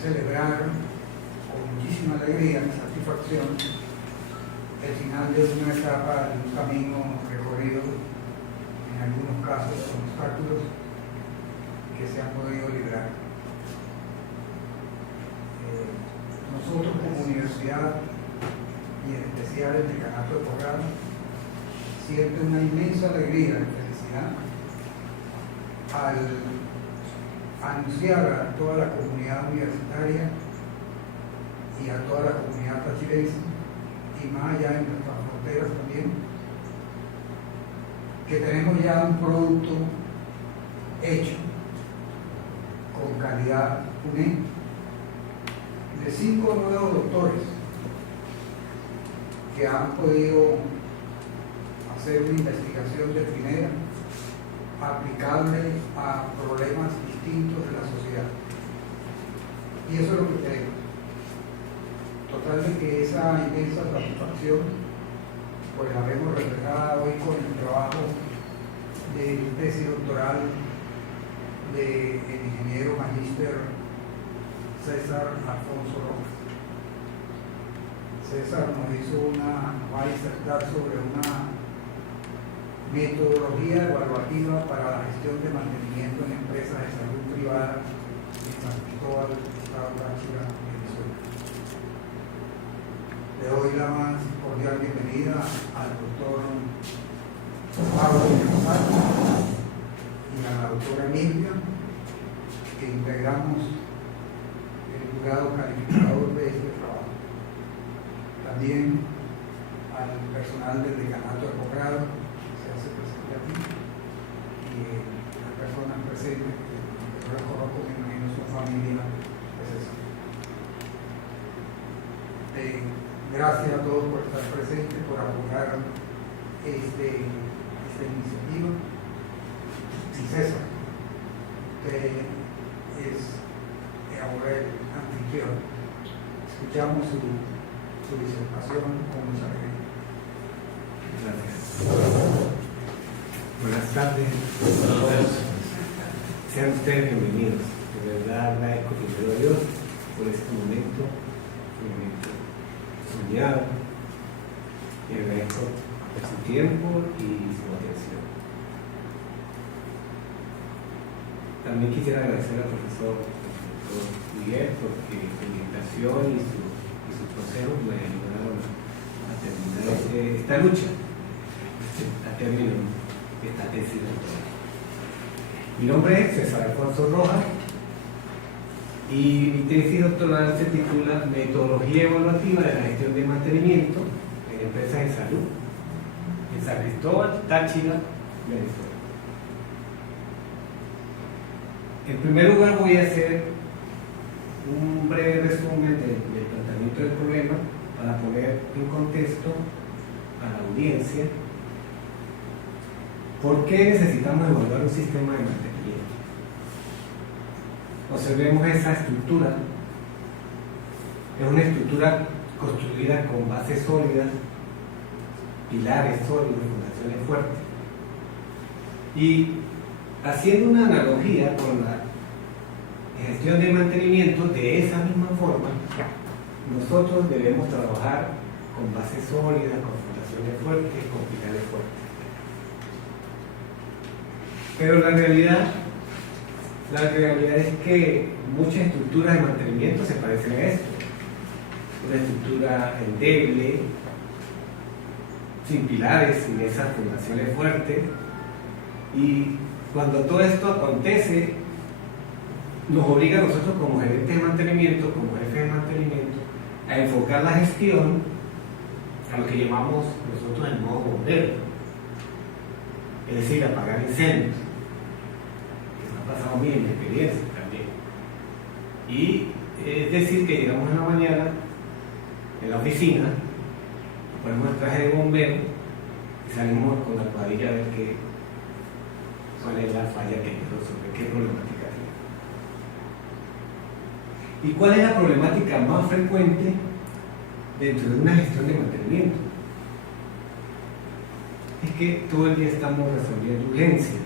celebrar con muchísima alegría y satisfacción el final de una etapa de un camino recorrido, en algunos casos con obstáculos que se han podido librar. Nosotros como universidad, y en especial el decanato de posgrado, siente una inmensa alegría y felicidad al anunciar a toda la comunidad universitaria y a toda la comunidad tachirense, y más allá en nuestras fronteras también, que tenemos ya un producto hecho con calidad UNED de 5 nuevos doctores que han podido hacer una investigación de primera aplicable a problemas distintos de la sociedad. Y eso es lo que queremos. Total de que esa inmensa satisfacción pues la vemos reflejada hoy con el trabajo de tesis doctoral del ingeniero magíster César Alfonso Rojas. César nos va a disertar sobre una metodología evaluativa para la gestión de mantenimiento en empresas de salud privada en San Cristóbal, Estado Táchira, Venezuela. Le doy la más cordial bienvenida al doctor Pablo González y a la doctora Emilia, que integramos el jurado calificador de este trabajo. También al personal del decanato de posgrado se hace presente aquí, y las personas presentes que yo las conozco, me imagino su familia, es eso. Gracias a todos por estar presentes, por apoyar esta iniciativa. Y César, usted es ahora el anfitrión. Escuchamos su disertación con mucha alegría. Gracias. Buenas tardes a todos. Sean ustedes bienvenidos. De verdad agradezco primero a Dios por este momento soñado, y agradezco por su tiempo y su atención. También quisiera agradecer al profesor Miguel porque su invitación y sus consejos me ayudaron a terminar esta lucha, a término de esta tesis doctoral. Mi nombre es César Alfonso Rojas y mi tesis doctoral se titula Metodología evaluativa de la gestión de mantenimiento en empresas de salud en San Cristóbal, Táchira, Venezuela. En primer lugar voy a hacer un breve resumen del tratamiento del problema para poner en contexto a la audiencia por qué necesitamos evaluar un sistema de mantenimiento. Observemos esa estructura. Es una estructura construida con bases sólidas, pilares sólidos, fundaciones fuertes. Y haciendo una analogía con la gestión de mantenimiento, de esa misma forma, nosotros debemos trabajar con bases sólidas, con fundaciones fuertes, con pilares fuertes. Pero la realidad es que muchas estructuras de mantenimiento se parecen a esto. Una estructura endeble, sin pilares, sin esas fundaciones fuertes. Y cuando todo esto acontece, nos obliga a nosotros como gerentes de mantenimiento, como jefes de mantenimiento, a enfocar la gestión a lo que llamamos nosotros el modo bombero, es decir, apagar incendios. Ha pasado a mí en mi experiencia también. Y es decir, que llegamos en la mañana en la oficina, ponemos el traje de bombero y salimos con la cuadrilla a ver cuál es la falla que hay que resolver, qué problemática tiene. ¿Y cuál es la problemática más frecuente dentro de una gestión de mantenimiento? Es que todo el día estamos resolviendo urgencias.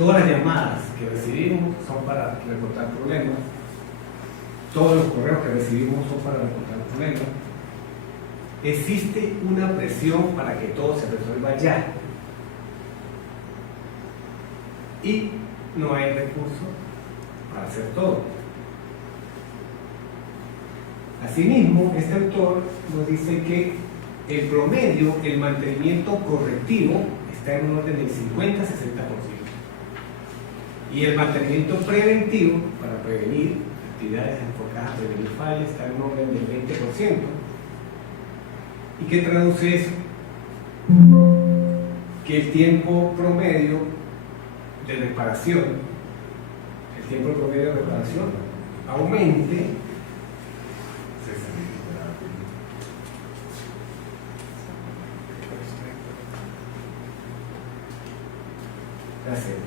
Todas las llamadas que recibimos son para reportar problemas. Todos los correos que recibimos son para reportar problemas. Existe una presión para que todo se resuelva ya. Y no hay recursos para hacer todo. Asimismo, este autor nos dice que el promedio, el mantenimiento correctivo, está en un orden del 50-60%. Y el mantenimiento preventivo, para prevenir actividades enfocadas a prevenir fallas, está en un orden del 20%. ¿Y qué traduce eso? Que el tiempo promedio de reparación, aumente Gracias.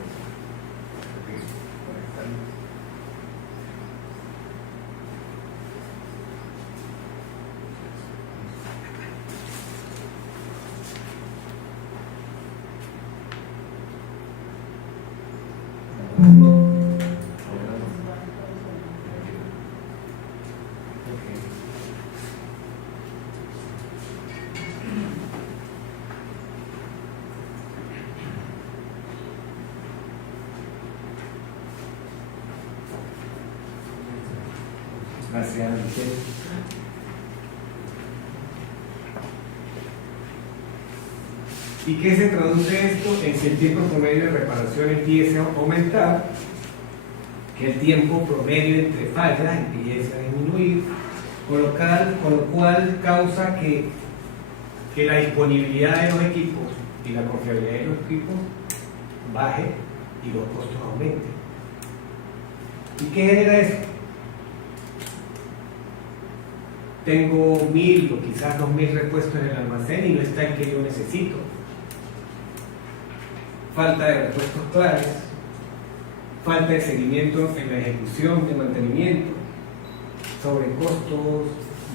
Gracias, Michelle. ¿Y qué se traduce esto? En si el tiempo promedio de reparación empieza a aumentar, que el tiempo promedio entre fallas empieza a disminuir, con lo cual causa que la disponibilidad de los equipos y la confiabilidad de los equipos baje y los costos aumenten. ¿Y qué genera eso? Tengo 1000 o quizás 2000 repuestos en el almacén y no está el que yo necesito. Falta de repuestos claves, falta de seguimiento en la ejecución de mantenimiento, sobrecostos,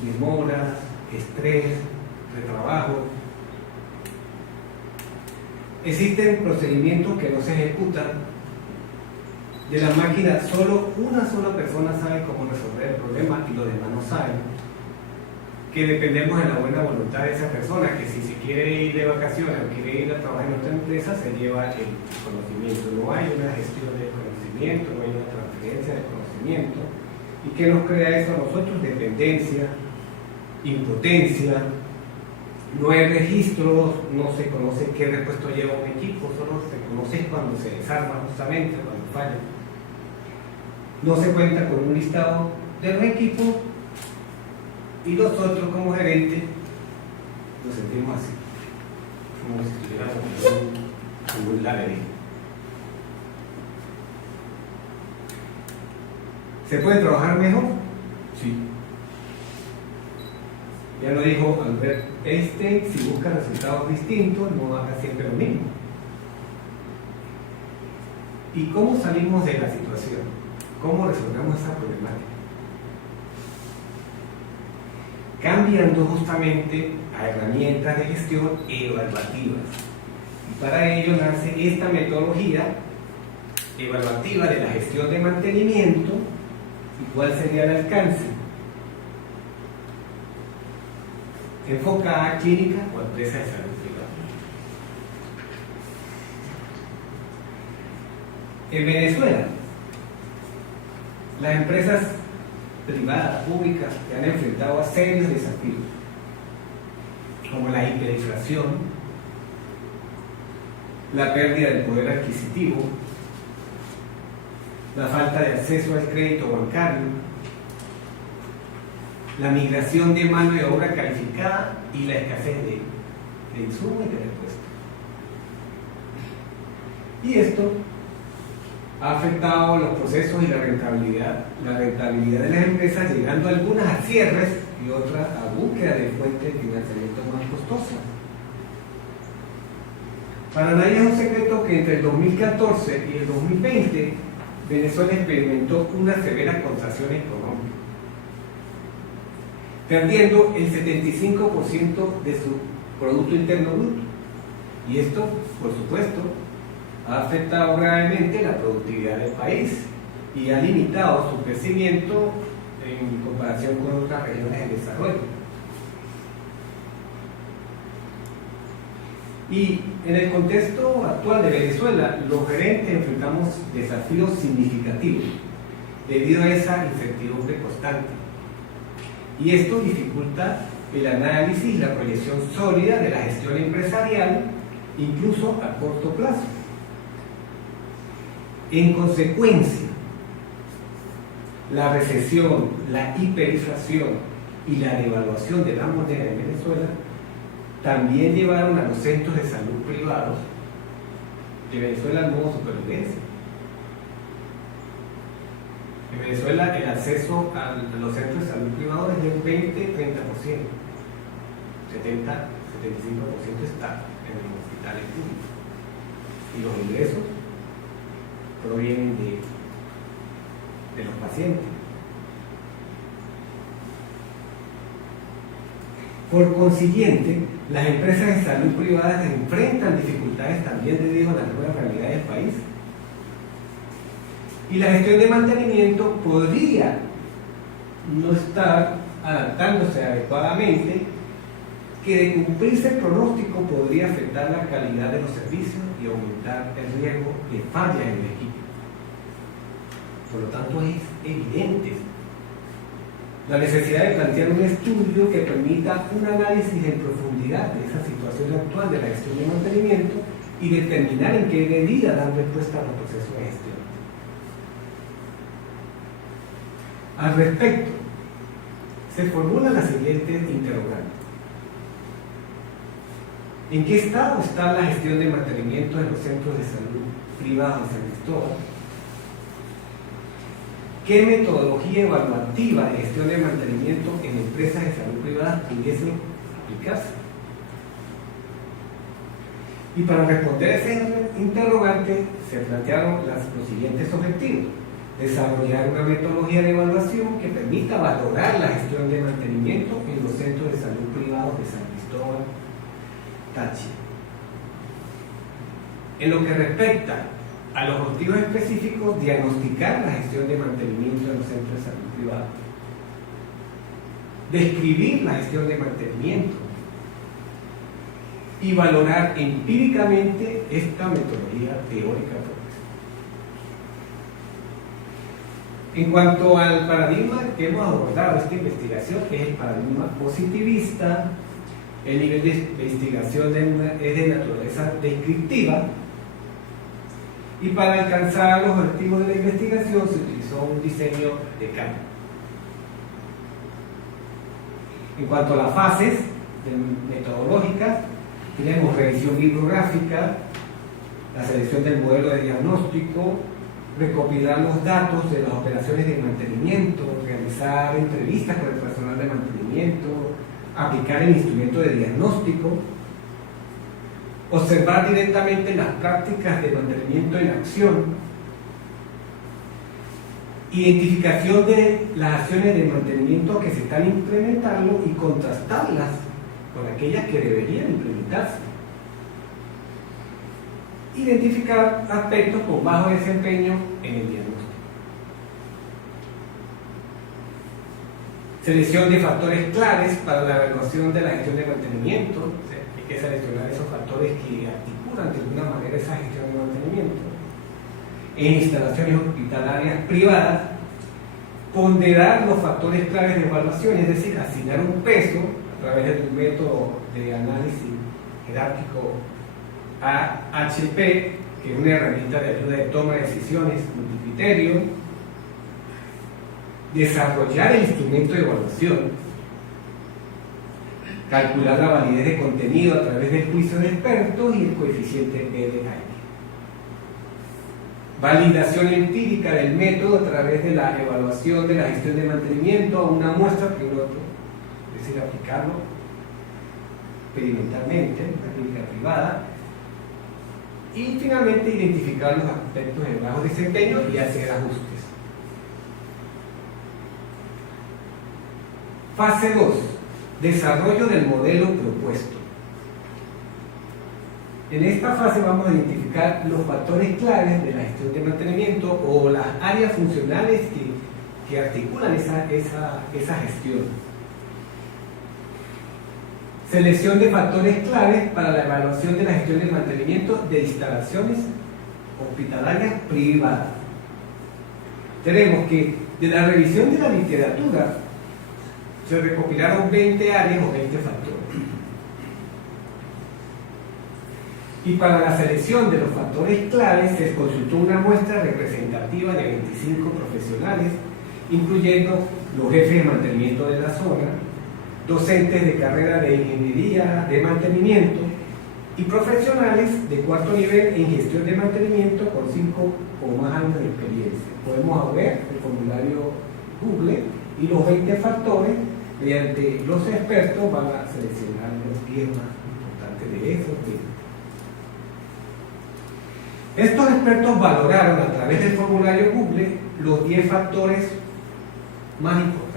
demoras, estrés, retrabajo. Existen procedimientos que no se ejecutan. De la máquina, solo una sola persona sabe cómo resolver el problema y los demás no saben. Que dependemos de la buena voluntad de esa persona, que si se quiere ir de vacaciones o quiere ir a trabajar en otra empresa, se lleva el conocimiento. No hay una gestión del conocimiento, no hay una transferencia del conocimiento. ¿Y qué nos crea eso a nosotros? Dependencia, impotencia, no hay registros, no se conoce qué repuesto lleva un equipo, solo se conoce cuando se desarma, justamente cuando falla. No se cuenta con un listado de los equipos. Y nosotros como gerentes nos sentimos así, como si estuviéramos en un laberinto. ¿Se puede trabajar mejor? Sí. Ya lo dijo Albert Einstein, si busca resultados distintos, no haga siempre lo mismo. ¿Y cómo salimos de la situación? ¿Cómo resolvemos esa problemática? Cambiando justamente a herramientas de gestión evaluativas. Y para ello nace esta metodología evaluativa de la gestión de mantenimiento. ¿Y cuál sería el alcance? Enfocada a clínica o empresa de salud privada. En Venezuela, las empresas privadas, públicas, que han enfrentado a serios desafíos, como la hiperinflación, la pérdida del poder adquisitivo, la falta de acceso al crédito bancario, la migración de mano de obra calificada y la escasez de insumos y de repuestos. Y esto ha afectado los procesos y la rentabilidad de las empresas, llegando algunas a cierres y otras a búsqueda de fuentes de financiamiento más costosas. Para nadie es un secreto que entre el 2014 y el 2020 Venezuela experimentó una severa contracción económica, perdiendo el 75% de su Producto Interno Bruto. Y esto, por supuesto, ha afectado gravemente la productividad del país y ha limitado su crecimiento en comparación con otras regiones en desarrollo. Y en el contexto actual de Venezuela, los gerentes enfrentamos desafíos significativos debido a esa incertidumbre constante. Y esto dificulta el análisis y la proyección sólida de la gestión empresarial, incluso a corto plazo. En consecuencia, la recesión, la hiperinflación y la devaluación de la moneda en Venezuela también llevaron a los centros de salud privados de Venezuela al modo supervivencia. En Venezuela el acceso a los centros de salud privados es del 20-30%, 70-75% está en los hospitales públicos y los ingresos provienen de los pacientes. Por consiguiente, las empresas de salud privadas enfrentan dificultades también debido a la nueva realidad del país. Y la gestión de mantenimiento podría no estar adaptándose adecuadamente, que de cumplirse el pronóstico podría afectar la calidad de los servicios y aumentar el riesgo de fallas en el equipo. Por lo tanto, es evidente la necesidad de plantear un estudio que permita un análisis en profundidad de esa situación actual de la gestión de mantenimiento y determinar en qué medida dan respuesta a los procesos de gestión. Al respecto, se formula la siguiente interrogante. ¿En qué estado está la gestión de mantenimiento en los centros de salud privados de San Cristóbal? ¿Qué metodología evaluativa de gestión de mantenimiento en empresas de salud privadas pudiese aplicarse? Y para responder a ese interrogante se plantearon los siguientes objetivos: desarrollar una metodología de evaluación que permita valorar la gestión de mantenimiento en los centros de salud privados de San Cristóbal, Táchira. En lo que respecta a los objetivos específicos, diagnosticar la gestión de mantenimiento en los centros de salud privados, describir la gestión de mantenimiento y valorar empíricamente esta metodología teórica propuesta. En cuanto al paradigma que hemos abordado esta investigación, que es el paradigma positivista, el nivel de investigación es de naturaleza descriptiva, y para alcanzar los objetivos de la investigación se utilizó un diseño de campo. En cuanto a las fases metodológicas, tenemos revisión bibliográfica, la selección del modelo de diagnóstico, recopilar los datos de las operaciones de mantenimiento, realizar entrevistas con el personal de mantenimiento, aplicar el instrumento de diagnóstico, observar directamente las prácticas de mantenimiento en acción, identificación de las acciones de mantenimiento que se están implementando y contrastarlas con aquellas que deberían implementarse, identificar aspectos con bajo desempeño en el diagnóstico, selección de factores claves para la evaluación de la gestión de mantenimiento. O sea, hay que seleccionar esos factores que articulan de alguna manera esa gestión de mantenimiento. En instalaciones hospitalarias privadas, ponderar los factores claves de evaluación, es decir, asignar un peso a través de un método de análisis jerárquico AHP, que es una herramienta de ayuda de toma de decisiones multicriterio. Desarrollar el instrumento de evaluación, calcular la validez de contenido a través del juicio de expertos y el coeficiente P de Geiger. Validación empírica del método a través de la evaluación de la gestión de mantenimiento a una muestra piloto, es decir, aplicarlo experimentalmente en una clínica privada. Y finalmente identificar los aspectos de bajo desempeño y hacer ajustes. Fase 2. Desarrollo del modelo propuesto. En esta fase vamos a identificar los factores claves de la gestión de mantenimiento o las áreas funcionales que articulan esa gestión. Selección de factores claves para la evaluación de la gestión de mantenimiento de instalaciones hospitalarias privadas. Tenemos que de la revisión de la literatura se recopilaron 20 áreas o 20 factores. Y para la selección de los factores claves se consultó una muestra representativa de 25 profesionales, incluyendo los jefes de mantenimiento de la zona, docentes de carrera de ingeniería de mantenimiento y profesionales de cuarto nivel en gestión de mantenimiento con 5 o más años de experiencia. Podemos ver el formulario Google y los 20 factores, mediante los expertos van a seleccionar los 10 más importantes de esos 10. Estos expertos valoraron a través del formulario Google los 10 factores más importantes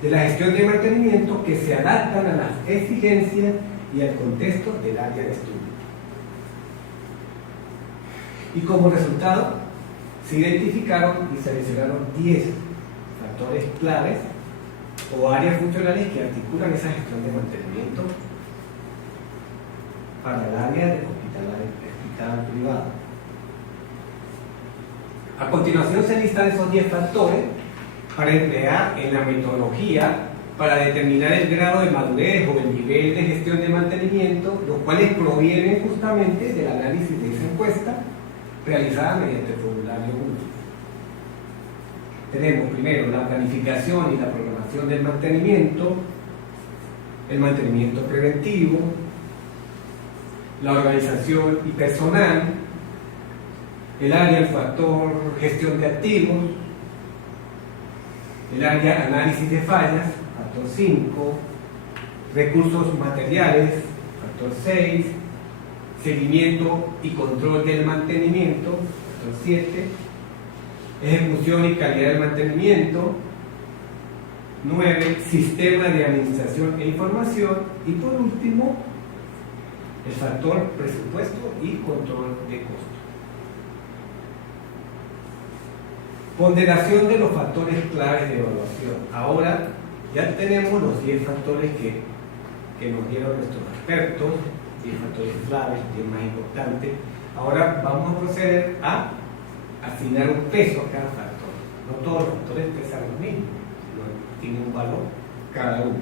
de la gestión de mantenimiento que se adaptan a las exigencias y al contexto del área de estudio. Y como resultado, se identificaron y seleccionaron 10 factores claves o áreas funcionales que articulan esa gestión de mantenimiento para el área de hospital privado. A continuación se listan esos 10 factores para emplear en la metodología para determinar el grado de madurez o el nivel de gestión de mantenimiento, los cuales provienen justamente del análisis de esa encuesta realizada mediante el formulario único. Tenemos primero la planificación y la programación del mantenimiento, el mantenimiento preventivo, la organización y personal, el área, el factor gestión de activos, el área análisis de fallas, factor 5, recursos materiales, factor 6, seguimiento y control del mantenimiento, factor 7, ejecución y calidad del mantenimiento, 9, sistema de administración e información y por último, el factor presupuesto y control de costos. Ponderación de los factores claves de evaluación. Ahora ya tenemos los 10 factores que nos dieron nuestros expertos, 10 factores claves, 10 más importantes. Ahora vamos a proceder a asignar un peso a cada factor. No todos los factores pesan lo mismo, tienen un valor cada uno.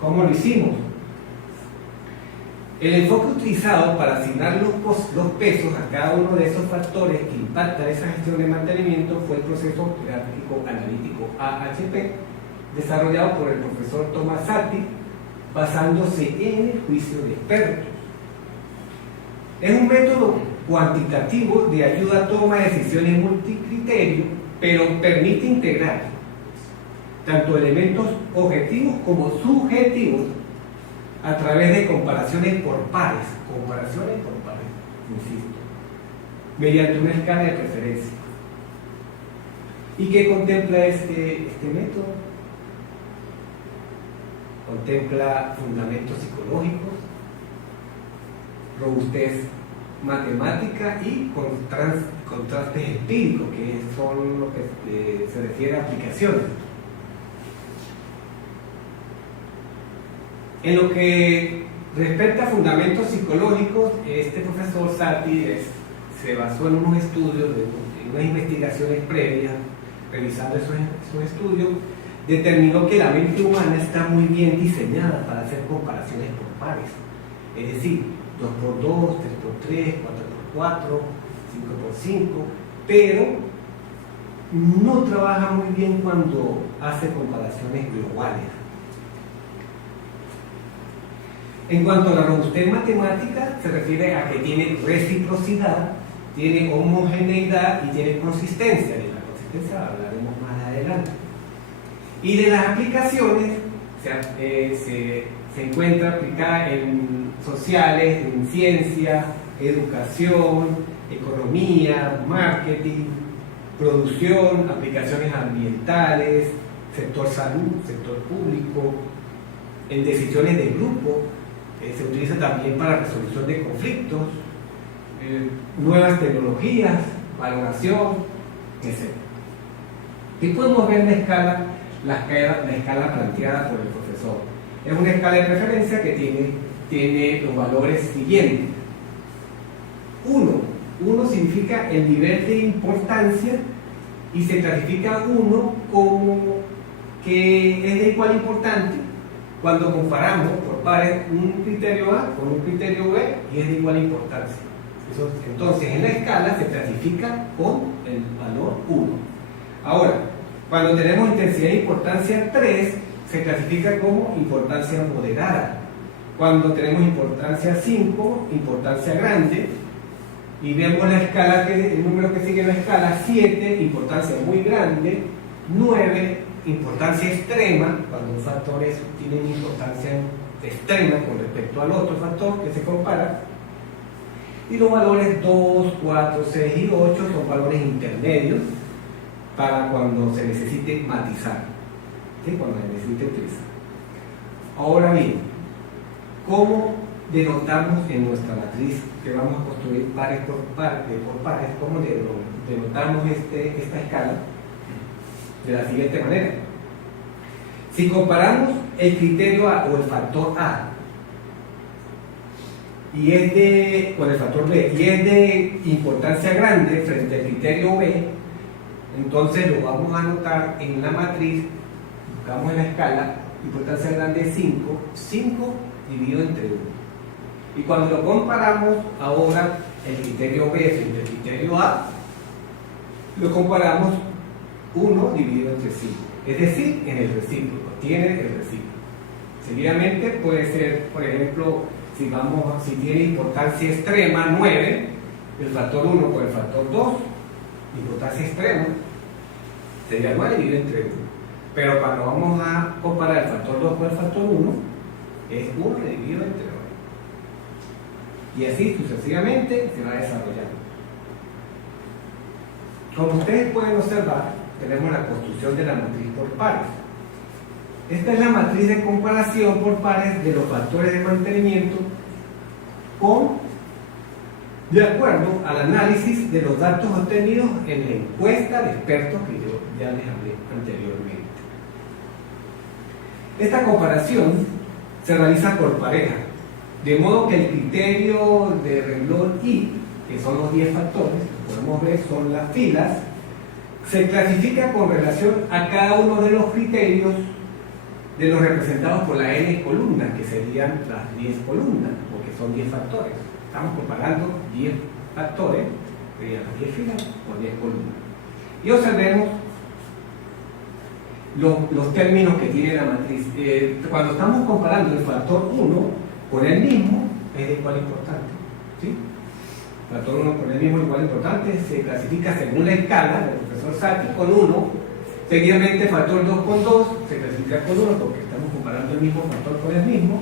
¿Cómo lo hicimos? El enfoque utilizado para asignar los pesos a cada uno de esos factores que impactan esa gestión de mantenimiento fue el proceso gráfico analítico AHP, desarrollado por el profesor Tomasati, basándose en el juicio de expertos. Es un método cuantitativo de ayuda a toma de decisiones multicriterio, pero permite integrar tanto elementos objetivos como subjetivos a través de comparaciones por pares, insisto, mediante una escala de preferencia. ¿Y qué contempla este método? Contempla fundamentos psicológicos, robustez matemática y contrastes empíricos, que son lo que se refiere a aplicaciones. En lo que respecta a fundamentos psicológicos, este profesor Sati se basó en unos estudios, en unas investigaciones previas, revisando esos estudios, determinó que la mente humana está muy bien diseñada para hacer comparaciones por pares, es decir, 2x2, 3x3, 4x4, 5x5, pero no trabaja muy bien cuando hace comparaciones globales. En cuanto a la robustez matemática, se refiere a que tiene reciprocidad, tiene homogeneidad y tiene consistencia. De la consistencia hablaremos más adelante. Y de las aplicaciones, se encuentra aplicada en sociales, en ciencia, educación, economía, marketing, producción, aplicaciones ambientales, sector salud, sector público, en decisiones de grupo, Se utiliza también para resolución de conflictos, nuevas tecnologías, valoración, etc. Y podemos ver la escala planteada por el profesor. Es una escala de preferencia que tiene los valores siguientes. 1 significa el nivel de importancia y se clasifica 1 como que es de igual importante cuando comparamos por pares un criterio A con un criterio B y es de igual importancia. Entonces en la escala se clasifica con el valor 1. Ahora, cuando tenemos intensidad de importancia 3, se clasifica como importancia moderada. Cuando tenemos importancia 5, importancia grande. Y vemos la escala, el número que sigue en la escala: 7, importancia muy grande; 9, importancia extrema, cuando un factor tiene una importancia extrema con respecto al otro factor que se compara. Y los valores 2, 4, 6 y 8 son valores intermedios para cuando se necesite matizar, ¿sí? Cuando se necesite utilizar. Ahora bien, ¿cómo denotamos en nuestra matriz que vamos a construir pares por pares? ¿Cómo denotamos esta escala? De la siguiente manera: si comparamos el criterio A o el factor A con el factor B y es de importancia grande frente al criterio B, entonces lo vamos a anotar en la matriz. Buscamos en la escala importancia grande 5 dividido entre 1. Y cuando lo comparamos ahora el criterio B frente al criterio A, lo comparamos 1 dividido entre 5, es decir, en el recíproco, tiene el recíproco. Seguidamente puede ser, por ejemplo, si tiene importancia extrema 9, el factor 1 por el factor 2, importancia extrema, sería 9 dividido entre 1. Pero cuando vamos a comparar el factor 2 por el factor 1, es 1 dividido entre 2. Y así sucesivamente se va desarrollando. Como ustedes pueden observar, tenemos la construcción de la matriz por pares. Esta es la matriz de comparación por pares de los factores de mantenimiento de acuerdo al análisis de los datos obtenidos en la encuesta de expertos que yo ya les hablé anteriormente. Esta comparación se realiza por pareja, de modo que el criterio de renglón I, que son los 10 factores, que podemos ver son las filas, se clasifica con relación a cada uno de los criterios de los representados por la n columna, que serían las 10 columnas, porque son 10 factores. Estamos comparando 10 factores, serían las 10 filas con 10 columnas. Y observemos los términos que tiene la matriz. Cuando estamos comparando el factor 1 con el mismo, es de igual importante, ¿sí? Factor 1 con el mismo igual importante se clasifica según la escala del profesor Sati con 1. Seguidamente factor 2 con 2 se clasifica con 1 porque estamos comparando el mismo factor con el mismo.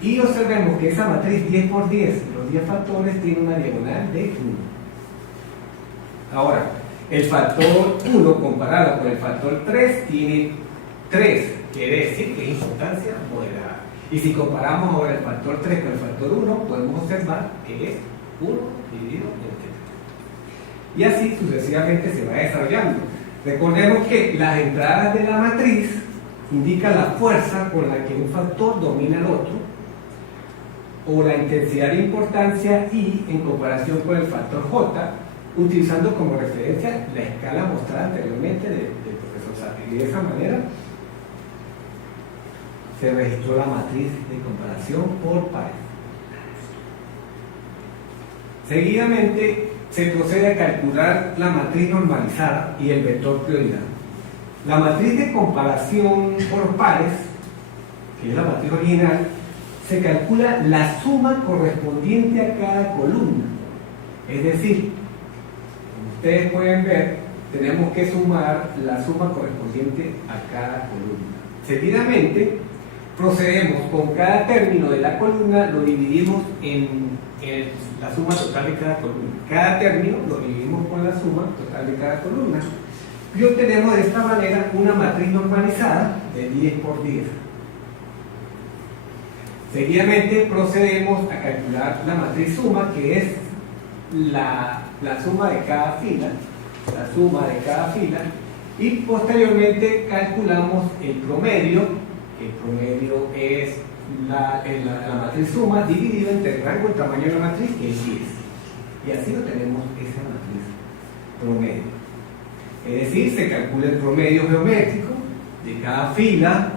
Y observemos que esa matriz 10 por 10, los 10 factores, tiene una diagonal de 1. Ahora, el factor 1 comparado con el factor 3 tiene 3, quiere decir que es importancia moderada. Y si comparamos ahora el factor 3 con el factor 1, podemos observar que es 1 dividido entre 3. Y así sucesivamente se va desarrollando. Recordemos que las entradas de la matriz indican la fuerza con la que un factor domina al otro, o la intensidad de importancia I en comparación con el factor J, utilizando como referencia la escala mostrada anteriormente del profesor Sati. Y de esa manera se registró la matriz de comparación por pares. Seguidamente se procede a calcular la matriz normalizada y el vector prioridad. La matriz de comparación por pares, que es la matriz original, se calcula la suma correspondiente a cada columna. Es decir, como ustedes pueden ver, tenemos que sumar la suma correspondiente a cada columna. Seguidamente, procedemos con cada término de la columna, lo dividimos en la suma total de cada columna. Cada término lo dividimos con la suma total de cada columna. Y obtenemos de esta manera una matriz normalizada de 10 por 10. Seguidamente procedemos a calcular la matriz suma, que es la suma de cada fila, y posteriormente calculamos el promedio. El promedio es la matriz suma dividido entre el rango y tamaño de la matriz, que es 10. Y así obtenemos esa matriz promedio. Es decir, se calcula el promedio geométrico de cada fila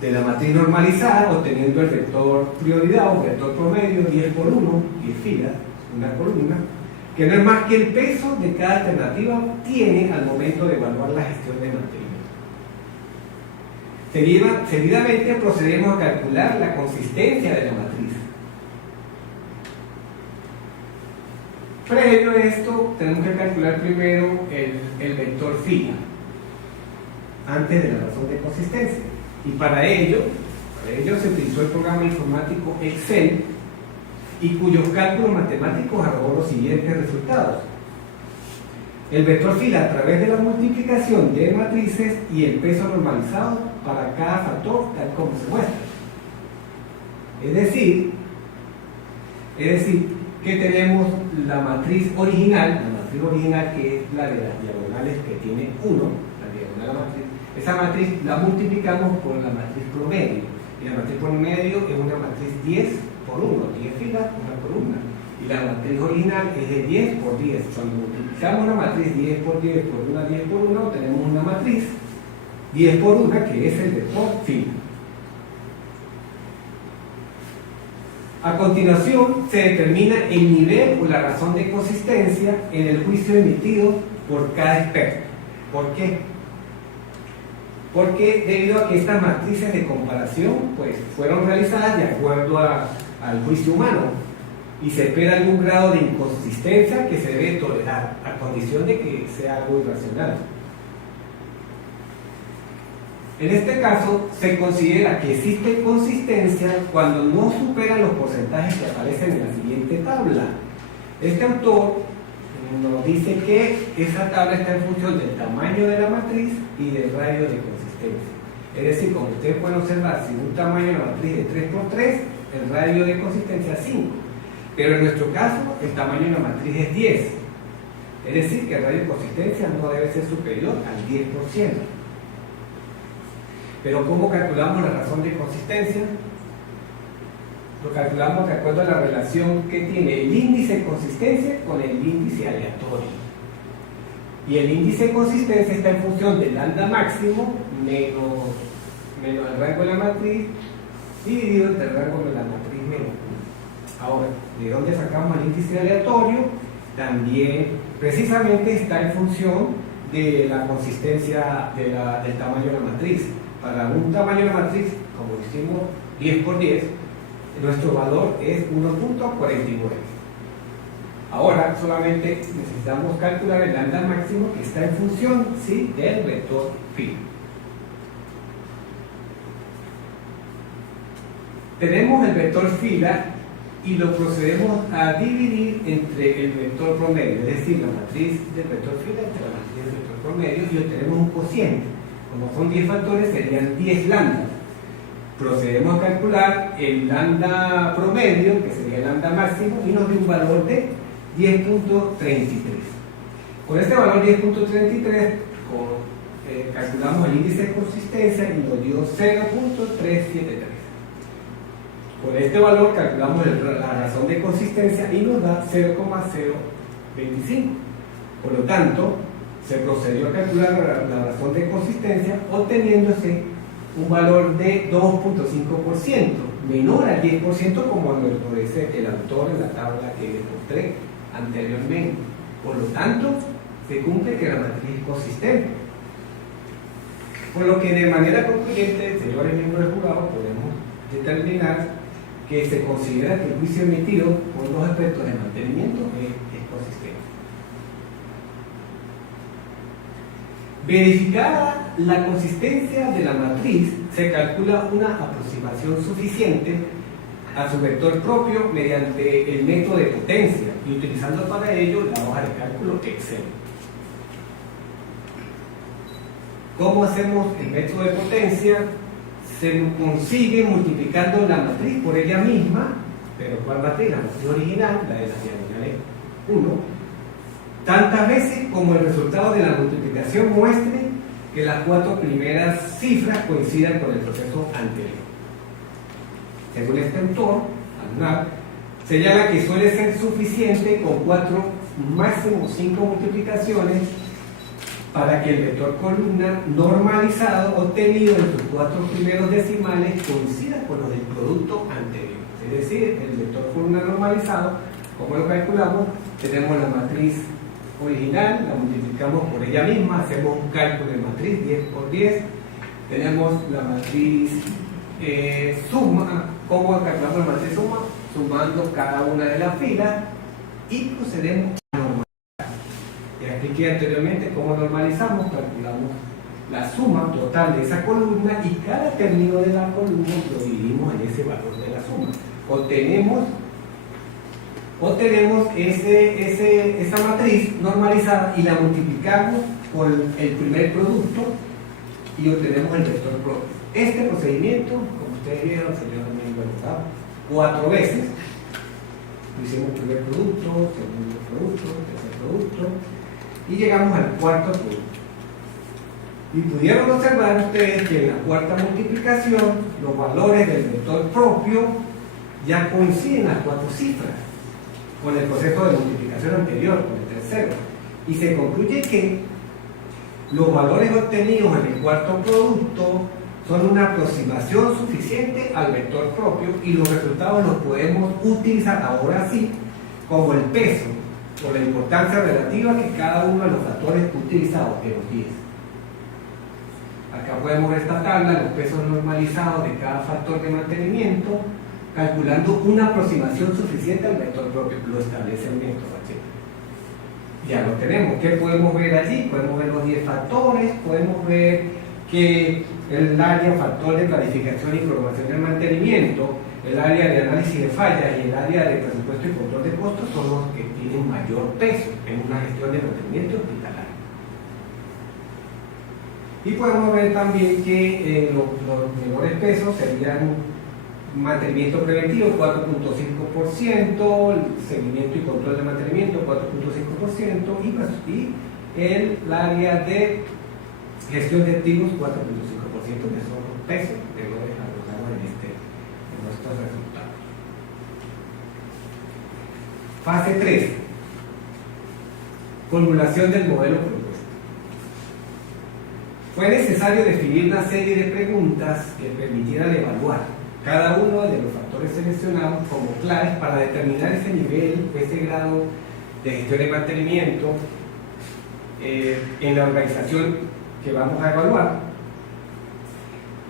de la matriz normalizada, obteniendo el vector prioridad o vector promedio 10 por 1, 10 filas, una columna, que no es más que el peso de cada alternativa tiene al momento de evaluar la gestión de mantenimiento. Seguidamente procedemos a calcular la consistencia de la matriz. Previo a esto, tenemos que calcular primero el vector fila, antes de la razón de consistencia. Y para ello se utilizó el programa informático Excel, y cuyos cálculos matemáticos arrojó los siguientes resultados. El vector fila a través de la multiplicación de matrices y el peso normalizado para cada factor, tal como se muestra. Es decir que tenemos la matriz original que es la de las diagonales que tiene 1, la diagonal de la matriz. Esa matriz la multiplicamos por la matriz promedio, y la matriz promedio es una matriz 10 por 1, 10 filas, una columna, y la matriz original es de 10 por 10. Cuando multiplicamos la matriz 10 por 10 por una 10 por 1, tenemos una matriz 10 por 1, que es el vector fila. A continuación se determina el nivel o la razón de consistencia en el juicio emitido por cada experto. ¿Por qué? Porque debido a que estas matrices de comparación pues, fueron realizadas de acuerdo al juicio humano, y se espera algún grado de inconsistencia que se debe tolerar, a condición de que sea algo irracional. En este caso, se considera que existe consistencia cuando no superan los porcentajes que aparecen en la siguiente tabla. Este autor nos dice que esa tabla está en función del tamaño de la matriz y del radio de consistencia. Es decir, como ustedes pueden observar, si un tamaño de la matriz es 3×3, el radio de consistencia es 5. Pero en nuestro caso, el tamaño de la matriz es 10. Es decir, que el radio de consistencia no debe ser superior al 10%. Pero ¿cómo calculamos la razón de consistencia? Lo calculamos de acuerdo a la relación que tiene el índice de consistencia con el índice aleatorio. Y el índice de consistencia está en función del lambda máximo menos el rango de la matriz dividido entre el rango de la matriz menos 1. Ahora, ¿de dónde sacamos el índice aleatorio? También precisamente está en función de la consistencia del tamaño de la matriz. Para un tamaño de la matriz, como hicimos 10 por 10, nuestro valor es 1.49. Ahora solamente necesitamos calcular el lambda máximo, que está en función, ¿sí?, del vector φ. Tenemos el vector fila y lo procedemos a dividir entre el vector promedio, es decir, la matriz del vector fila entre la matriz del vector promedio, y obtenemos un cociente. Como son 10 factores, serían 10 lambdas. Procedemos a calcular el lambda promedio, que sería el lambda máximo, y nos dio un valor de 10.33. Con este valor 10.33 calculamos el índice de consistencia y nos dio 0.373. Con este valor calculamos la razón de consistencia y nos da 0.025. Por lo tanto, se procedió a calcular la razón de consistencia, obteniéndose un valor de 2.5%, menor al 10%, como nos lo dice el autor en la tabla que les mostré anteriormente. Por lo tanto, se cumple que la matriz es consistente. Por lo que de manera concluyente, señores miembros del jurado, podemos determinar que se considera que el juicio emitido por los aspectos de mantenimiento es consistente. Verificada la consistencia de la matriz, se calcula una aproximación suficiente a su vector propio mediante el método de potencia y utilizando para ello la hoja de cálculo Excel. ¿Cómo hacemos el método de potencia? se consigue multiplicando la matriz por ella misma, pero ¿cuál matriz? La matriz original, la de las diagonales 1, tantas veces como el resultado de la multiplicación muestre que las 4 primeras cifras coincidan con el proceso anterior. Según este autor, Alnar, señala que suele ser suficiente con 4, máximo 5 multiplicaciones para que el vector columna normalizado obtenido en sus 4 primeros decimales coincida con los del producto anterior. Es decir, el vector columna normalizado, como lo calculamos, tenemos la matriz original, la multiplicamos por ella misma, hacemos un cálculo de matriz 10 por 10, tenemos la matriz suma. ¿Cómo calculamos la matriz suma? Sumando cada una de las filas y procedemos a normalizar. Ya expliqué anteriormente cómo normalizamos, calculamos la suma total de esa columna y cada término de la columna lo dividimos en ese valor de la suma. Obtenemos esa matriz normalizada y la multiplicamos por el primer producto y obtenemos el vector propio. Este procedimiento, como ustedes vieron, se dio también 4 veces. Hicimos primer producto, segundo producto, tercer producto y llegamos al cuarto producto. Y pudieron observar ustedes que en la cuarta multiplicación los valores del vector propio ya coinciden las 4 cifras con el proceso de multiplicación anterior, con el tercero, y se concluye que los valores obtenidos en el cuarto producto son una aproximación suficiente al vector propio y los resultados los podemos utilizar ahora sí como el peso o la importancia relativa que cada uno de los factores utilizados de los 10. Acá podemos ver esta tabla, los pesos normalizados de cada factor de mantenimiento, calculando una aproximación suficiente al vector propio, lo establece el método Hachette. Ya lo tenemos. ¿Qué podemos ver allí? Podemos ver los 10 factores, podemos ver que el área factor de planificación y programación del mantenimiento, el área de análisis de fallas y el área de presupuesto y control de costos son los que tienen mayor peso en una gestión de mantenimiento hospitalario. Y podemos ver también que los menores pesos serían mantenimiento preventivo 4.5%, seguimiento y control de mantenimiento 4.5% y el área de gestión de activos 4.5%, que son los pesos que lo abordamos en nuestros resultados. Fase 3. Formulación del modelo propuesto. Fue necesario definir una serie de preguntas que permitieran evaluar cada uno de los factores seleccionados como claves para determinar ese nivel, ese grado de gestión de mantenimiento en la organización que vamos a evaluar.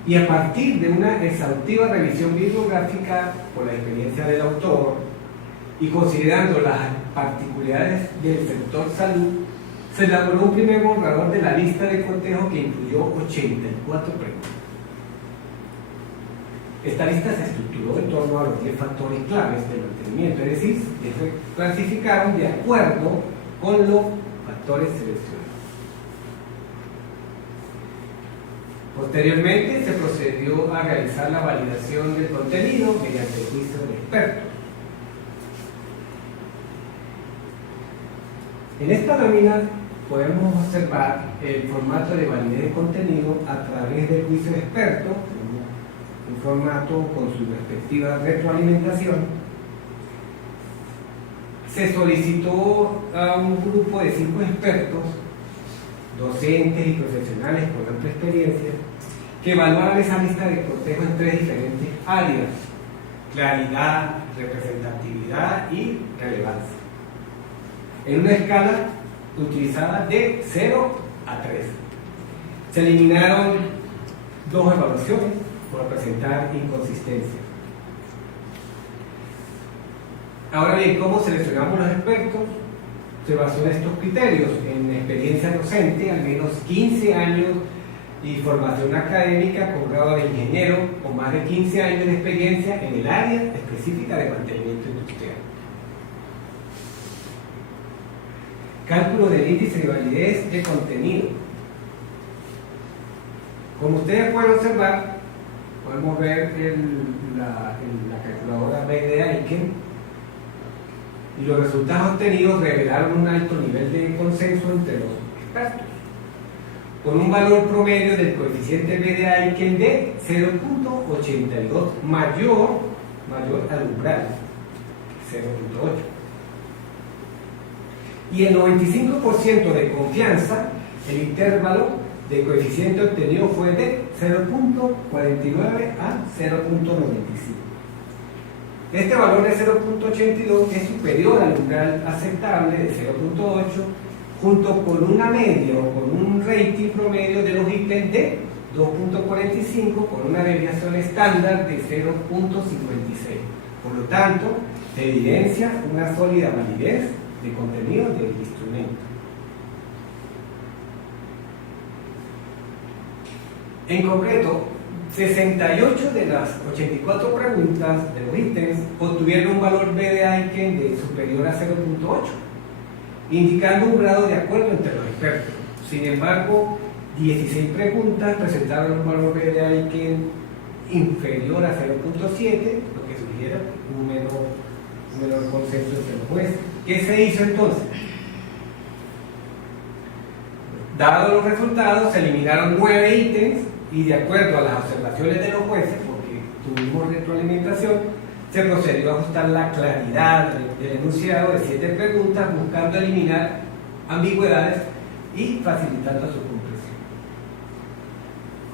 Y a partir de una exhaustiva revisión bibliográfica por la experiencia del autor y considerando las particularidades del sector salud, se elaboró un primer borrador de la lista de cotejo que incluyó 84 preguntas. Esta lista se estructuró en torno a los 10 factores claves del mantenimiento, es decir, que se clasificaron de acuerdo con los factores seleccionados. Posteriormente se procedió a realizar la validación del contenido mediante el juicio de expertos. En esta lámina podemos observar el formato de validez de contenido a través del juicio de expertos, un formato con su respectiva retroalimentación. Se solicitó a un grupo de 5 expertos, docentes y profesionales con amplia experiencia, que evaluaran esa lista de cotejo en 3 diferentes áreas: claridad, representatividad y relevancia, en una escala utilizada de 0 a 3. Se eliminaron 2 evaluaciones por presentar inconsistencia. Ahora bien, ¿cómo seleccionamos los expertos? Se basó en estos criterios: en experiencia docente, al menos 15 años, y formación académica con grado de ingeniero, con más de 15 años de experiencia en el área específica de mantenimiento industrial. Cálculo del índice de validez de contenido. Como ustedes pueden observar, podemos ver la calculadora B de Aiken, y los resultados obtenidos revelaron un alto nivel de consenso entre los expertos, con un valor promedio del coeficiente B de Aiken de 0.82, mayor al umbral, 0.8. Y el 95% de confianza, el intervalo de coeficiente obtenido fue de 0.49 a 0.95. Este valor de 0.82 es superior al umbral aceptable de 0.8, junto con una media o con un rating promedio de los ítems de 2.45 con una desviación estándar de 0.56. Por lo tanto, se evidencia una sólida validez de contenido del instrumento. En concreto, 68 de las 84 preguntas de los ítems obtuvieron un valor B de Aiken de superior a 0.8, indicando un grado de acuerdo entre los expertos. Sin embargo, 16 preguntas presentaron un valor B de Aiken inferior a 0.7, lo que sugiere un menor consenso entre los jueces. ¿Qué se hizo entonces? Dados los resultados, se eliminaron 9 ítems y de acuerdo a las observaciones de los jueces, porque tuvimos retroalimentación, se procedió a ajustar la claridad del enunciado de 7 preguntas, buscando eliminar ambigüedades y facilitando su comprensión.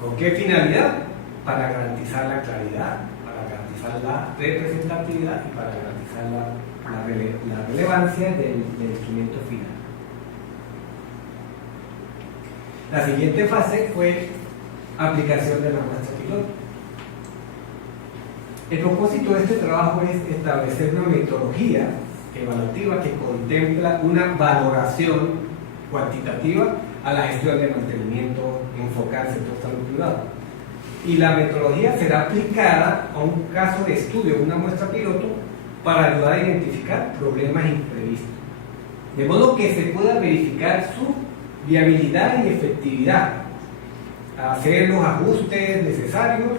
¿Con qué finalidad? Para garantizar la claridad, para garantizar la representatividad y para garantizar la relevancia del instrumento final. La siguiente fase fue aplicación de la muestra piloto. El propósito de este trabajo es establecer una metodología evaluativa que contempla una valoración cuantitativa a la gestión de mantenimiento enfocada al sector salud privado. Y la metodología será aplicada a un caso de estudio, una muestra piloto, para ayudar a identificar problemas imprevistos. De modo que se pueda verificar su viabilidad y efectividad, hacer los ajustes necesarios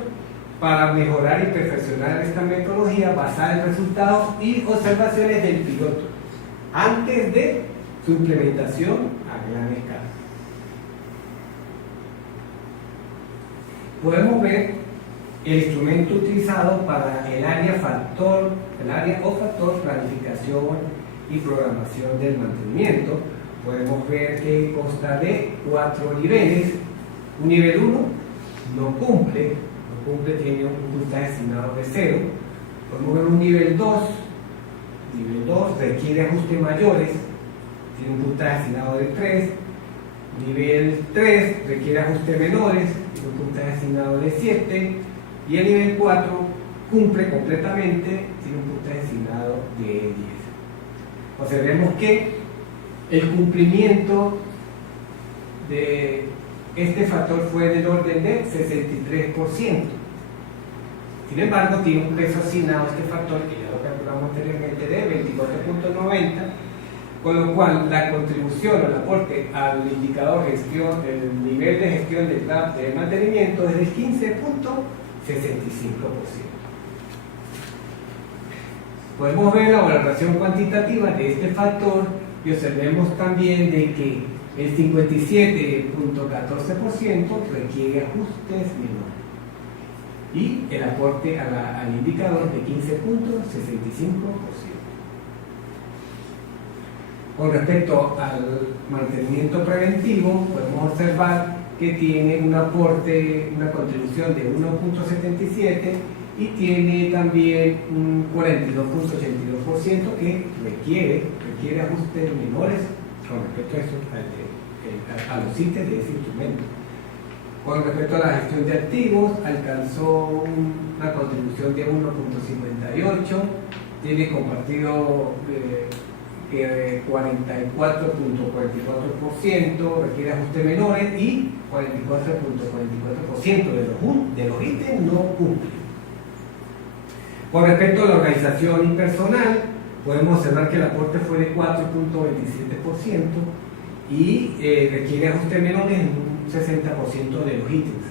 para mejorar y perfeccionar esta metodología basada en resultados y observaciones del piloto antes de su implementación a gran escala. Podemos ver el instrumento utilizado para el área o factor planificación y programación del mantenimiento. Podemos ver que consta de 4 niveles. Un nivel 1 no cumple, tiene un puntaje asignado de 0. Podemos ver un nivel 2. Nivel 2 requiere ajustes mayores, tiene un puntaje asignado de 3. Nivel 3 requiere ajustes menores, tiene un puntaje asignado de 7. Y el nivel 4 cumple completamente, tiene un puntaje asignado de 10. Observemos que el cumplimiento de este factor fue del orden de 63%. Sin embargo, tiene un peso asignado a este factor, que ya lo calculamos anteriormente, de 24.90, con lo cual la contribución o el aporte al indicador gestión, el nivel de gestión del mantenimiento es del 15.65%. Podemos ver la valoración cuantitativa de este factor y observemos también de que el 57.14% requiere ajustes menores y el aporte al indicador de 15.65%. Con respecto al mantenimiento preventivo, podemos observar que tiene un aporte, una contribución de 1.77 y tiene también un 42.82% que requiere ajustes menores con respecto a, a los ítems de ese instrumento. Con respecto a la gestión de activos, alcanzó una contribución de 1.58, tiene compartido 44.44%, requiere ajustes menores y 44.44% de los ítems no cumplen. Con respecto a la organización y personal, podemos observar que el aporte fue de 4.27% y requiere ajustes menores en un 60% de los ítems.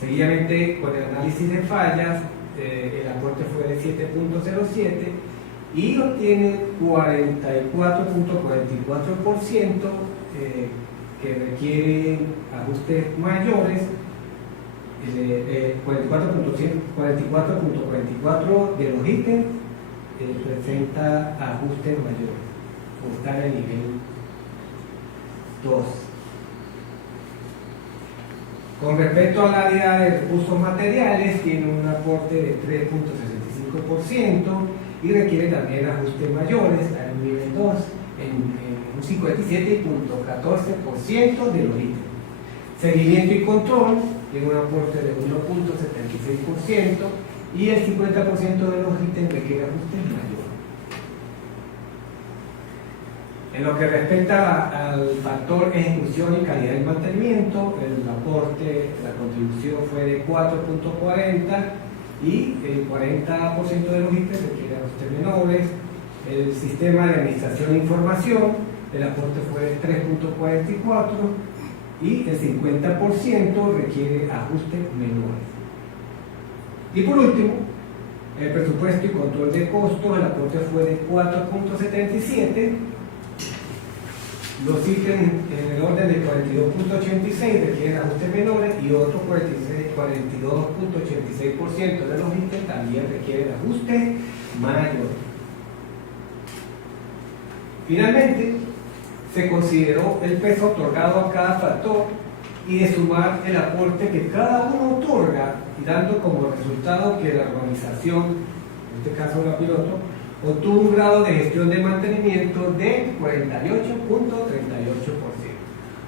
Seguidamente, con el análisis de fallas, el aporte fue de 7.07 y obtiene 44.44% que requieren ajustes mayores. 44.44 de los ítems presenta ajustes mayores, o está en el nivel 2. Con respecto al área de recursos materiales, tiene un aporte de 3.65% y requiere también ajustes mayores, está en el nivel 2, en un 57.14% de los ítems. Seguimiento y control tiene un aporte de 1.76% y el 50% de los ítems requiere ajustes mayores. En lo que respecta al factor ejecución y calidad del mantenimiento, el aporte, la contribución fue de 4.40 y el 40% de los ítems requiere ajustes menores. El sistema de administración de información, el aporte fue de 3.44 y el 50% requiere ajustes menores. Y por último, el presupuesto y control de costos, el aporte fue de 4.77. Los ítems en el orden de 42.86 requieren ajustes menores y otros 42.86% de los ítems también requieren ajustes mayores. Finalmente, se consideró el peso otorgado a cada factor y de sumar el aporte que cada uno otorga, y dando como resultado que la organización, en este caso la piloto, obtuvo un grado de gestión de mantenimiento de 48.38%.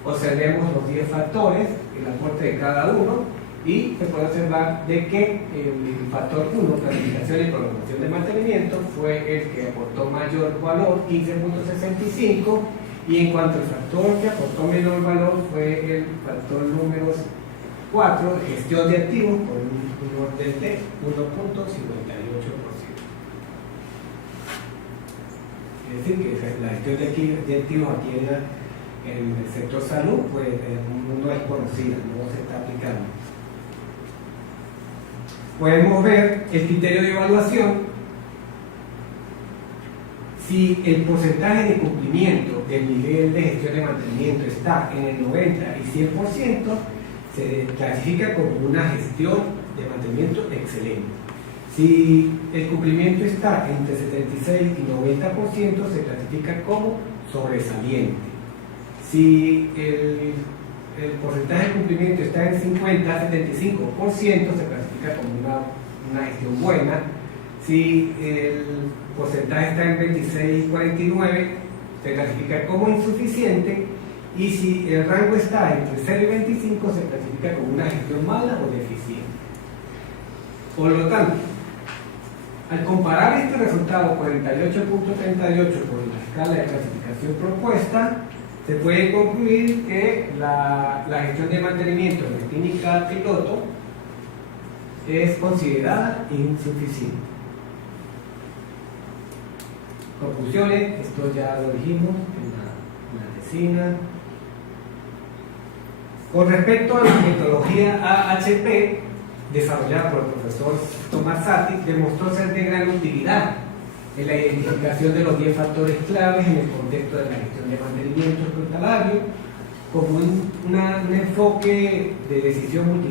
Observemos los 10 factores, el aporte de cada uno, y se puede observar de que el factor 1, planificación y programación de mantenimiento, fue el que aportó mayor valor, 15.65%, y en cuanto al factor que aportó menor valor fue el factor número 4, gestión de activos, por un orden de 1.58%. Es decir, que la gestión de activos aquí en el sector salud pues, no es conocida, no se está aplicando. Podemos ver el criterio de evaluación. Si el porcentaje de cumplimiento del nivel de gestión de mantenimiento está en el 90 y 100%, se clasifica como una gestión de mantenimiento excelente. Si el cumplimiento está entre 76 y 90%, se clasifica como sobresaliente. Si el porcentaje de cumplimiento está en 50 a 75%, se clasifica como una gestión buena. Si el porcentaje está en 26 y 49, se clasifica como insuficiente. Y si el rango está entre 0 y 25, se clasifica como una gestión mala o deficiente. Por lo tanto, al comparar este resultado 48.38 con la escala de clasificación propuesta, se puede concluir que la gestión de mantenimiento en la clínica piloto es considerada insuficiente. Conclusiones, esto ya lo dijimos en la tesina. Con respecto a la metodología AHP, desarrollada por el profesor Tomassati, demostró ser de gran utilidad en la identificación de los 10 factores claves en el contexto de la gestión de mantenimiento hospitalario, como un enfoque de decisión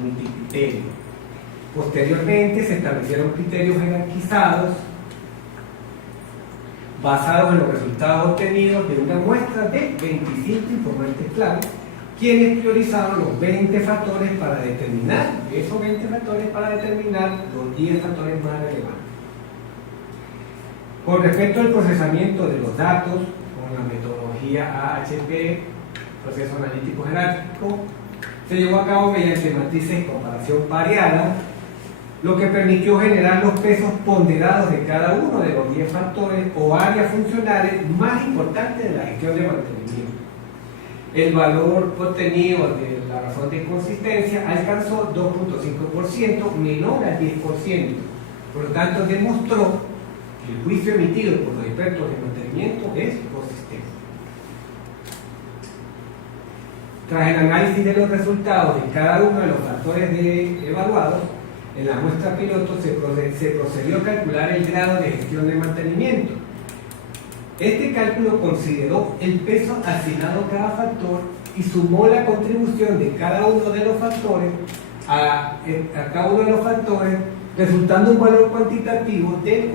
multicriterio. Posteriormente se establecieron criterios jerarquizados basados en los resultados obtenidos de una muestra de 25 informantes claves, quienes priorizaron los 20 factores para determinar, esos 20 factores para determinar los 10 factores más relevantes. Con respecto al procesamiento de los datos, con la metodología AHP, proceso analítico jerárquico, se llevó a cabo mediante matrices de comparación variada, lo que permitió generar los pesos ponderados de cada uno de los 10 factores o áreas funcionales más importantes de la gestión de mantenimiento. El valor obtenido de la razón de inconsistencia alcanzó 2.5%, menor al 10%. Por lo tanto, demostró que el juicio emitido por los expertos de mantenimiento es consistente. Tras el análisis de los resultados de cada uno de los factores evaluados, en la muestra piloto se procedió a calcular el grado de gestión de mantenimiento. Este cálculo consideró el peso asignado a cada factor y sumó la contribución de cada uno de los factores a cada uno de los factores, resultando un valor cuantitativo del 48.38%.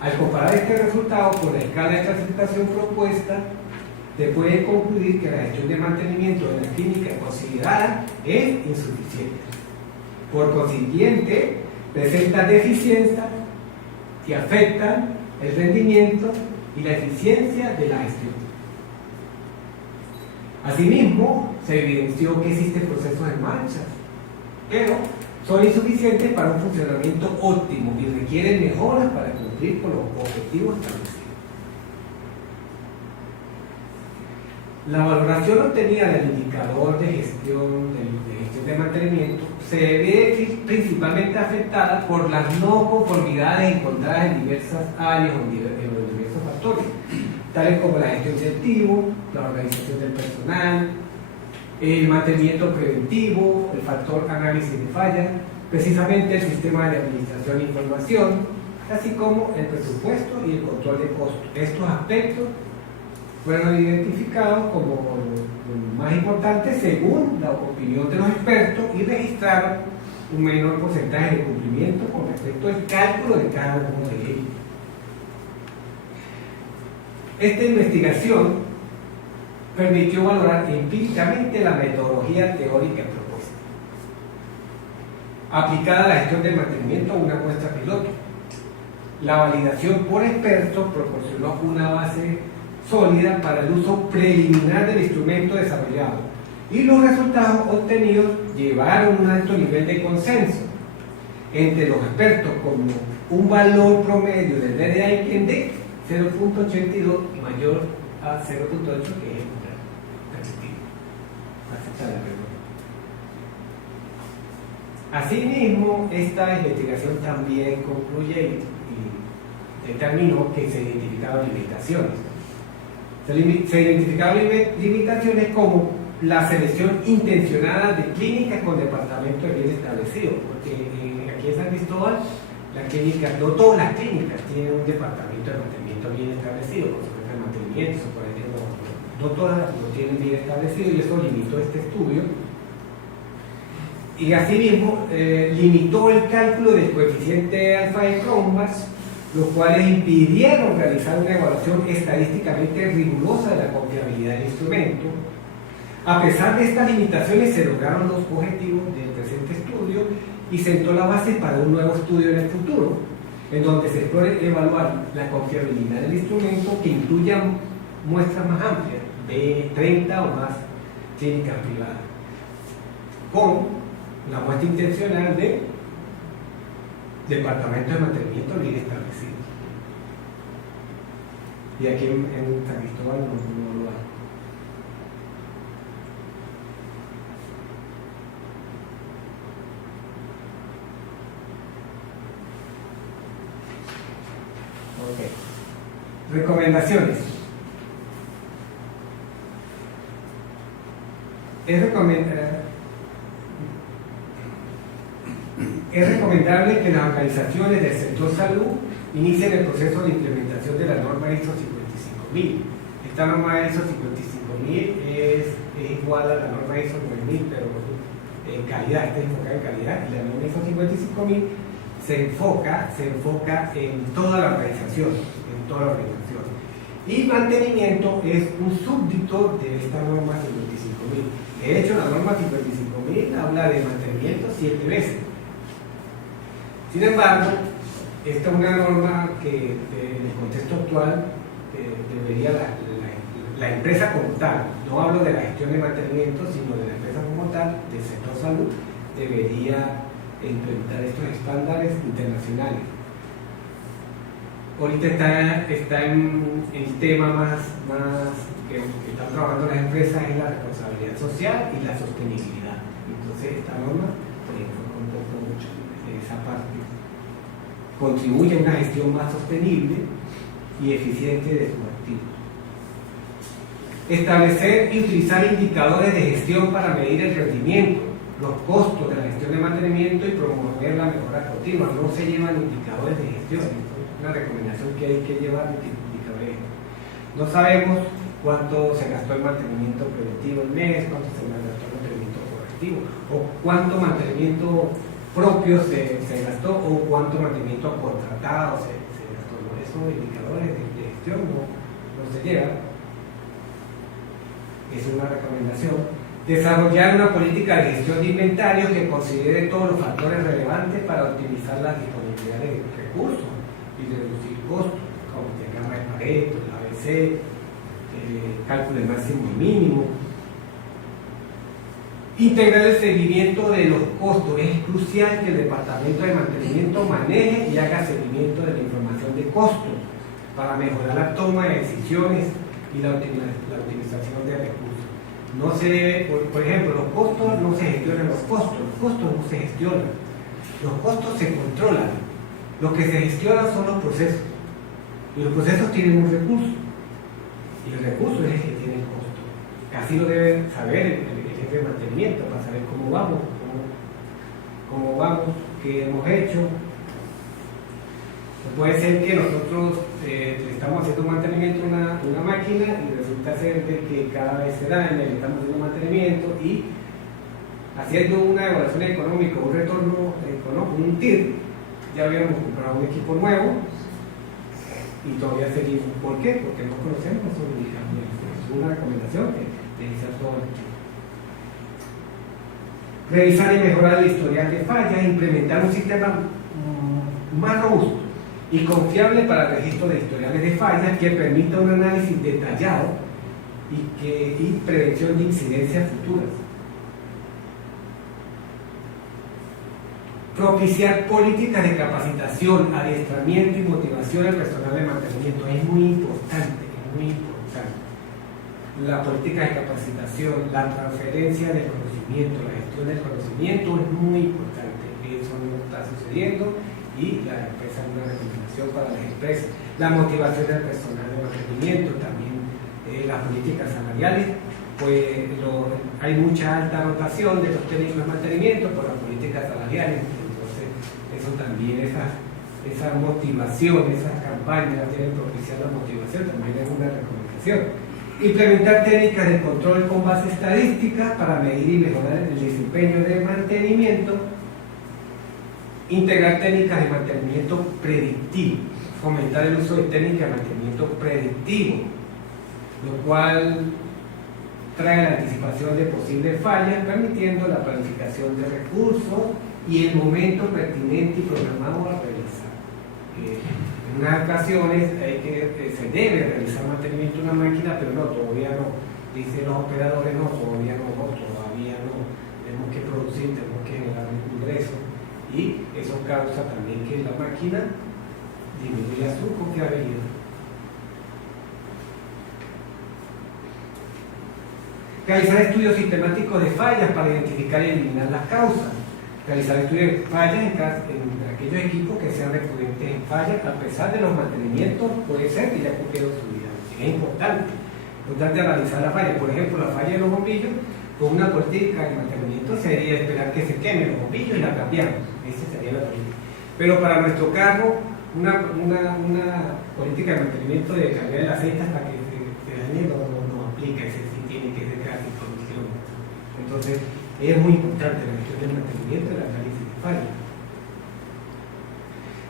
Al comparar este resultado con la escala de clasificación propuesta, se puede concluir que la gestión de mantenimiento de la clínica considerada es insuficiente. Por consiguiente, presenta deficiencias que afectan el rendimiento y la eficiencia de la gestión. Asimismo, se evidenció que existen procesos en marcha, pero son insuficientes para un funcionamiento óptimo y requieren mejoras para cumplir con los objetivos establecidos. La valoración obtenida del indicador de gestión de mantenimiento se ve principalmente afectada por las no conformidades encontradas en diversas áreas o en los diversos factores, tales como la gestión del activo, la organización del personal, el mantenimiento preventivo, el factor análisis de fallas, precisamente el sistema de administración de información, así como el presupuesto y el control de costos. Estos aspectos fueron identificados como los más importantes según la opinión de los expertos y registraron un menor porcentaje de cumplimiento con respecto al cálculo de cada uno de ellos. Esta investigación permitió valorar empíricamente la metodología teórica propuesta, aplicada a la gestión del mantenimiento a una muestra piloto. La validación por expertos proporcionó una base sólida para el uso preliminar del instrumento desarrollado y los resultados obtenidos llevaron un alto nivel de consenso entre los expertos, como un valor promedio del DDI de 0.82 y mayor a 0.8, que es aceptable. Asimismo, esta investigación también concluye y determinó que se identificaban limitaciones. Se identificaban limitaciones como la selección intencionada de clínicas con departamentos bien establecidos, porque aquí en San Cristóbal, la clínica, no todas las clínicas tienen un departamento de mantenimiento bien establecido, por supuesto de mantenimiento, por ejemplo, no todas lo tienen bien establecido y eso limitó este estudio. Y asimismo, limitó el cálculo del coeficiente alfa y Cronbach, los cuales impidieron realizar una evaluación estadísticamente rigurosa de la confiabilidad del instrumento. A pesar de estas limitaciones, se lograron los objetivos del presente estudio y sentó la base para un nuevo estudio en el futuro, en donde se explore evaluar la confiabilidad del instrumento que incluya muestras más amplias, de 30 o más clínicas privadas, con la muestra intencional de departamentos de mantenimiento bien establecidos. Y aquí en San Cristóbal no lo hay. Ok. Recomendaciones. Es recomendable que las organizaciones del sector salud inicien el proceso de implementación de la norma ISO 55000. Esta norma ISO 55000 es igual a la norma ISO 9000, pero en calidad, está enfocada en calidad, y la norma ISO 55000 se enfoca en toda la organización, Y mantenimiento es un súbdito de esta norma 55000. De hecho, la norma 55000 habla de mantenimiento 7 veces. Sin embargo, esta es una norma que en el contexto actual debería la empresa como tal, no hablo de la gestión de mantenimiento, sino de la empresa como tal, del sector salud, debería implementar estos estándares internacionales. Ahorita está en el tema más que están trabajando las empresas es la responsabilidad social y la sostenibilidad. Entonces esta norma enfoca un poco mucho en esa parte. Contribuye a una gestión más sostenible y eficiente de sus activos. Establecer y utilizar indicadores de gestión para medir el rendimiento, los costos de la gestión de mantenimiento y promover la mejora continua. No se llevan indicadores de gestión, es una recomendación que hay que llevar indicadores. No sabemos cuánto se gastó el mantenimiento preventivo el mes, cuánto se gastó el mantenimiento correctivo, o cuánto mantenimiento propio se gastó, o cuánto mantenimiento contratado se gastó. Esos indicadores de gestión no se llevan. Es una recomendación. Desarrollar una política de gestión de inventarios que considere todos los factores relevantes para optimizar la disponibilidad de recursos y reducir costos, como el diagrama de Pareto, el ABC, cálculo de máximo y mínimo. Integrar el seguimiento de los costos. Es crucial que el departamento de mantenimiento maneje y haga seguimiento de la información de costos para mejorar la toma de decisiones y la utilización de recursos. No se debe, por ejemplo, los costos no se gestionan, los costos no se gestionan, los costos se controlan. Lo que se gestiona son los procesos, y los procesos tienen un recurso, y el recurso es el que tiene el costo. Así lo debe saber el jefe de mantenimiento para saber cómo vamos, qué hemos hecho. Puede ser que nosotros estamos haciendo mantenimiento a una máquina y resulta ser de que cada vez se daña y estamos haciendo mantenimiento y haciendo una evaluación económica, un retorno económico, un TIR, ya habíamos comprado un equipo nuevo y todavía seguimos. ¿Por qué? Porque no conocemos esos indicadores. Es una recomendación que realizar todo el equipo. Revisar y mejorar el historial de fallas, implementar un sistema más robusto y confiable para el registro de historiales de fallas que permita un análisis detallado y prevención de incidencias futuras. Propiciar políticas de capacitación, adiestramiento y motivación al personal de mantenimiento. Es muy importante, La política de capacitación, la transferencia del conocimiento, la gestión del conocimiento es muy importante. Eso no está sucediendo y la empresa es una recomendación para las empresas. La motivación del personal de mantenimiento, también las políticas salariales, pues hay mucha alta rotación de los técnicos de mantenimiento por las políticas salariales, entonces eso también, esa motivación, esas campañas deben propiciar la motivación, también es una recomendación. Implementar técnicas de control con base estadística para medir y mejorar el desempeño de mantenimiento. Integrar técnicas de mantenimiento predictivo, fomentar el uso de técnicas de mantenimiento predictivo, lo cual trae la anticipación de posibles fallas, permitiendo la planificación de recursos y el momento pertinente y programado a realizar. En unas ocasiones se debe realizar mantenimiento de una máquina, pero todavía no, dicen los operadores, todavía no, tenemos que producir, tenemos que generar un ingreso. Y eso causa también que la máquina disminuya su confiabilidad. Realizar estudios sistemáticos de fallas para identificar y eliminar las causas. Realizar estudios de fallas en aquellos equipos que sean recurrentes en fallas, a pesar de los mantenimientos, puede ser que ya cumplieron su vida. Es importante analizar la falla. Por ejemplo, la falla de los bombillos, con una política de mantenimiento sería esperar que se quemen los bombillos y la cambiamos. Esa sería la política. Pero para nuestro carro, una política de mantenimiento de cambiar el aceite hasta que se dañe no aplica, ese sí tiene que ser casi por kilómetros. Entonces, es muy importante la gestión del mantenimiento y el análisis de fallas.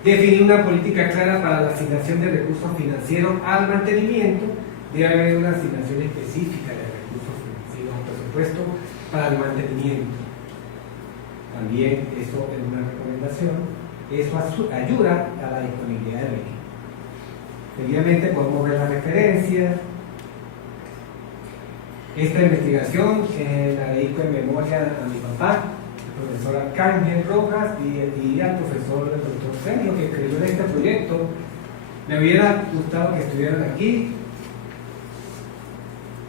Definir una política clara para la asignación de recursos financieros al mantenimiento. Debe haber una asignación específica de recursos financieros, un presupuesto para el mantenimiento. También eso es una recomendación. Eso ayuda a la disponibilidad del equipo. Seguidamente podemos ver las referencias. Esta investigación la dedico en memoria a mi papá, el profesor Arcángel Rojas, y al profesor el doctor Sergio, que creyó en este proyecto. Me hubiera gustado que estuvieran aquí,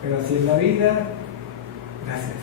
pero así es la vida. Gracias.